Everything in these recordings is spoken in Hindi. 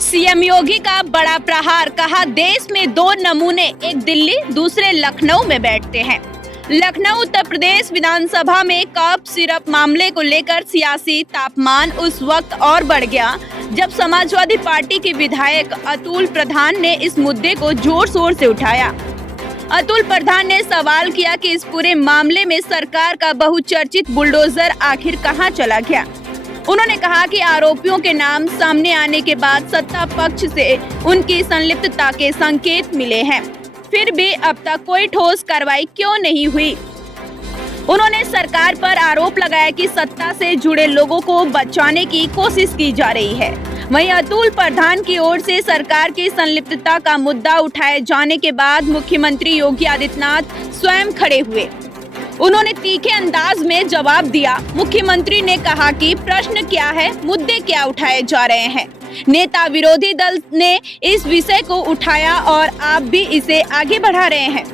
सीएम योगी का बड़ा प्रहार, कहा देश में दो नमूने, एक दिल्ली दूसरे लखनऊ में बैठते हैं। लखनऊ उत्तर प्रदेश विधानसभा में कफ सिरप मामले को लेकर सियासी तापमान उस वक्त और बढ़ गया जब समाजवादी पार्टी के विधायक अतुल प्रधान ने इस मुद्दे को जोर शोर से उठाया। अतुल प्रधान ने सवाल किया कि इस पूरे मामले में सरकार का बहुचर्चित बुलडोजर आखिर कहां चला गया। उन्होंने कहा कि आरोपियों के नाम सामने आने के बाद सत्ता पक्ष से उनकी संलिप्तता के संकेत मिले हैं, फिर भी अब तक कोई ठोस कार्रवाई क्यों नहीं हुई। उन्होंने सरकार पर आरोप लगाया कि सत्ता से जुड़े लोगों को बचाने की कोशिश की जा रही है। वहीं अतुल प्रधान की ओर से सरकार की संलिप्तता का मुद्दा उठाए जाने के बाद मुख्यमंत्री योगी आदित्यनाथ स्वयं खड़े हुए। उन्होंने तीखे अंदाज में जवाब दिया। मुख्यमंत्री ने कहा कि प्रश्न क्या है, मुद्दे क्या उठाए जा रहे हैं। नेता विरोधी दल ने इस विषय को उठाया और आप भी इसे आगे बढ़ा रहे हैं।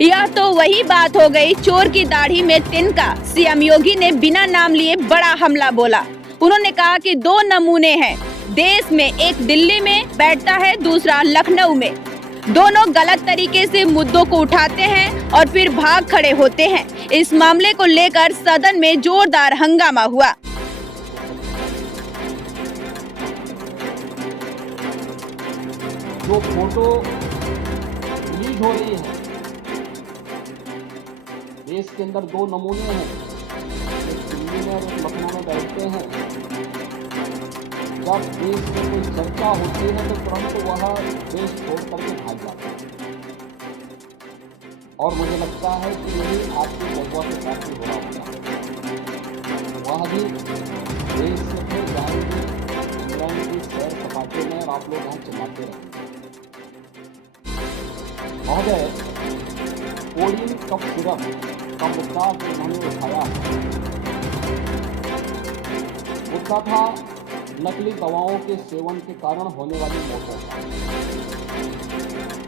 यह तो वही बात हो गई, चोर की दाढ़ी में तिनका। सीएम योगी ने बिना नाम लिए बड़ा हमला बोला। उन्होंने कहा कि दो नमूने हैं देश में, एक दिल्ली में बैठता है, दूसरा लखनऊ में। दोनों गलत तरीके से मुद्दों को उठाते हैं और फिर भाग खड़े होते हैं। इस मामले को लेकर सदन में जोरदार हंगामा हुआ। जो फोटो रिलीज हो रही है, देश के अंदर दो नमूने हैं, एक दिल्ली में और एक लखनऊ में बैठते हैं। जब देश में कोई चर्चा होती है तो तुरंत वह देश छोड़ करके भाग जाता है, और मुझे लगता है कि यही आपके बबुआ के साथ भी हो रहा होगा। वह भी देश से फिर जाएंगे इंग्लैंड की सैर सपाटे में और आप लोग यहाँ चिल्लाते रहेंगे। महोदय, कोडिन कफ सिरप का मुद्दा जो उन्होंने उठाया, मुद्दा था नकली दवाओं के सेवन के कारण होने वाली मौतों का,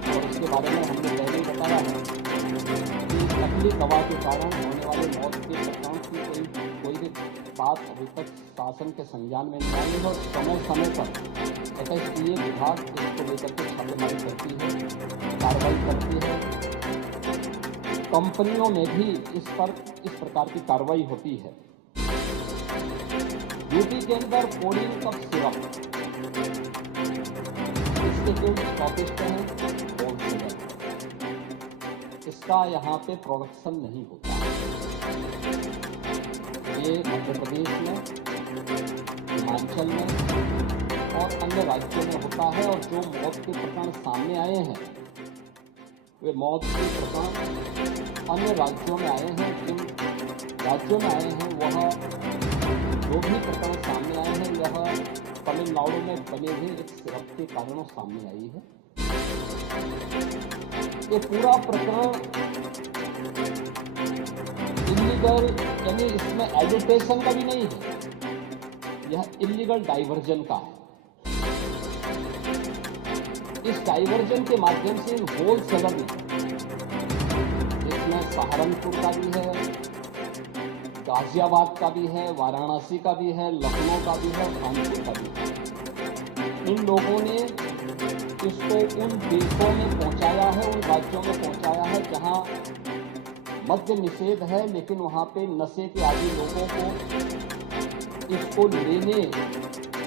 और उसके बारे में हमने पहले ही बताया है कि नकली दवा के कारण होने वाली मौत के प्रकरण की कोई भी बात अभी तक शासन के संज्ञान में नहीं आई है, और समय समय पर एसएसटीए विभाग इसको लेकर के छापेमारी करती है, कार्रवाई करती है। कंपनियों में भी इस प्रकार की कार्रवाई होती है। यूपी के अंदर कोडिन कफ सिरप इसके जो स्टॉकिस्ट हैं होलसेलर, इसका यहाँ पे प्रोडक्शन नहीं होता। ये मध्य प्रदेश में, हिमाचल में और अन्य राज्यों में होता है, और जो मौत के प्रकरण सामने आए हैं वे मौत के प्रकरण अन्य राज्यों में आए हैं। जिन राज्यों में आए हैं वह जो भी प्रकरण सामने आए हैं, यह तमिलनाडु में बने हुए एक सिरप के कारणों सामने आई है। ये पूरा प्रकरण इलीगल, यानी इसमें एजिटेशन का भी नहीं है, यह इलीगल डाइवर्जन का है। इस डाइवर्जन के माध्यम से होलसेलर ने, इसमें सहारनपुर का भी है, गाजियाबाद का भी है, वाराणसी का भी है, लखनऊ का भी है, कानपुर का भी है। इन लोगों ने इसको उन देशों में पहुंचाया है, उन राज्यों में पहुंचाया है जहां मद्य निषेध है, लेकिन वहां पे नशे के आदि लोगों को इसको लेने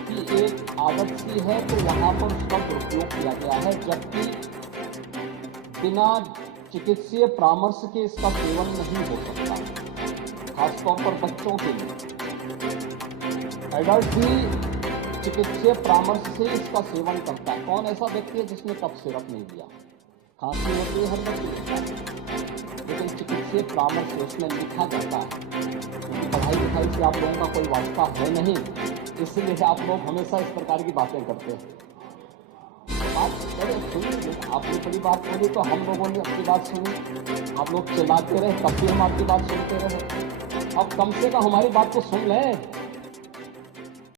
की एक आदत सी है, तो वहां पर उसका दुरुपयोग किया गया है, जबकि बिना चिकित्सीय परामर्श के इसका सेवन नहीं हो सकता। खासतौर पर बच्चों के लिए, एडल्ट भी चिकित्सीय परामर्श से इसका सेवन करता है। कौन ऐसा व्यक्ति है जिसने कफ सिरप नहीं लिया? खांसी होती है हर व्यक्ति, लेकिन चिकित्सीय परामर्श से उसमें लिखा जाता है, क्योंकि पढ़ाई लिखाई से आप लोगों का कोई वास्ता है नहीं, इसलिए आप लोग हमेशा इस प्रकार की बातें करते हैं। बात सुनिए, आपने बड़ी बात बोली तो हम लोगों ने अपनी बात सुनी, आप लोग चिल्लाते रहे, तब भी हम आपकी बात सुनते रहे। अब कम से कम हमारी बात को सुन लें।